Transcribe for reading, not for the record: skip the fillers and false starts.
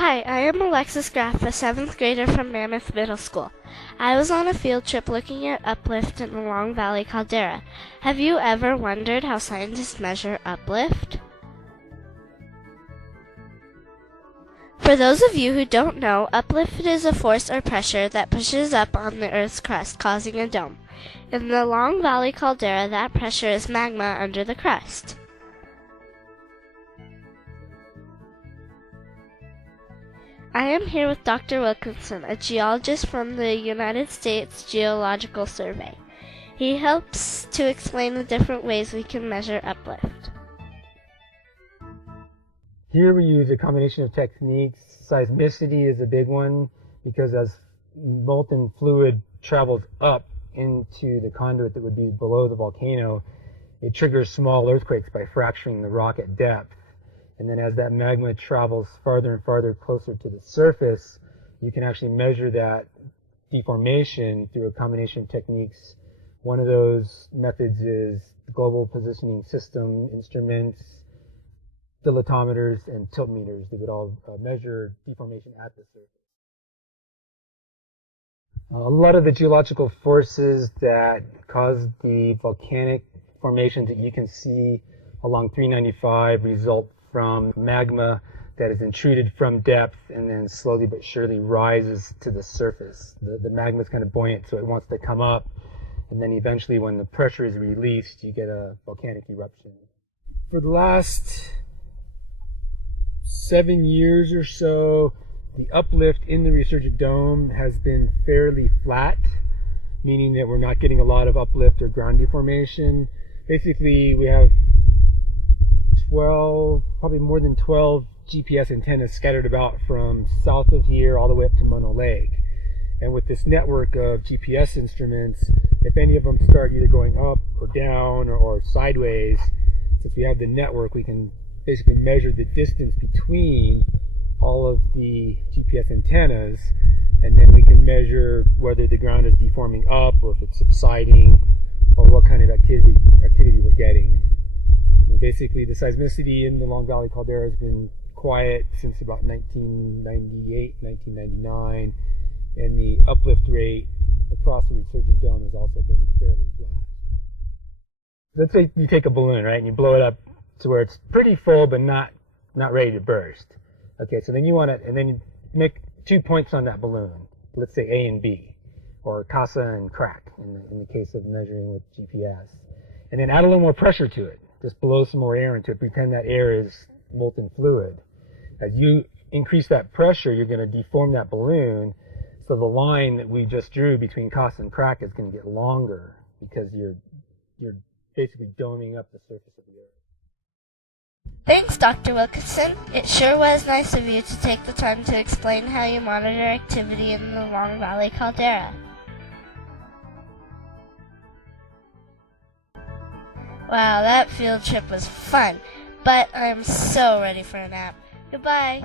Hi, I am Alexis Graff, a 7th grader from Mammoth Middle School. I was on a field trip looking at uplift in the Long Valley caldera. Have you ever wondered how scientists measure uplift? For those of you who don't know, uplift is a force or pressure that pushes up on the Earth's crust, causing a dome. In the Long Valley caldera, that pressure is magma under the crust. I am here with Dr. Wilkinson, a geologist from the United States Geological Survey. He helps to explain the different ways we can measure uplift. Here we use a combination of techniques. Seismicity is a big one because as molten fluid travels up into the conduit that would be below the volcano, it triggers small earthquakes by fracturing the rock at depth. And then as that magma travels farther and farther closer to the surface, you can actually measure that deformation through a combination of techniques. One of those methods is the global positioning system instruments, dilatometers, and tilt meters. They would all measure deformation at the surface. A lot of the geological forces that cause the volcanic formations that you can see along 395 result from magma that is intruded from depth and then slowly but surely rises to the surface. The magma is kind of buoyant, so it wants to come up, and then eventually when the pressure is released, you get a volcanic eruption. For the last 7 years or so, the uplift in the resurgent dome has been fairly flat, meaning that we're not getting a lot of uplift or ground deformation. Basically, we have probably more than 12 GPS antennas scattered about from south of here all the way up to Mono Lake. And with this network of GPS instruments, if any of them start either going up or down or sideways, since we have the network, we can basically measure the distance between all of the GPS antennas, and then we can measure whether the ground is deforming up or if it's subsiding or what kind of activity we're getting. Basically, the seismicity in the Long Valley caldera has been quiet since about 1998, 1999, and the uplift rate across the resurgent dome has also been fairly flat. Let's say you take a balloon, right, and you blow it up to where it's pretty full but not ready to burst. Okay, so then you want to, and then you make 2 points on that balloon. Let's say A and B, or casa and crack in the case of measuring with GPS, and then add a little more pressure to it. Just blow some more air into it, pretend that air is molten fluid. As you increase that pressure, you're going to deform that balloon, so the line that we just drew between casa and crack is going to get longer because you're basically doming up the surface of the Earth. Thanks, Dr. Wilkinson. It sure was nice of you to take the time to explain how you monitor activity in the Long Valley caldera. Wow, that field trip was fun, but I'm so ready for a nap. Goodbye.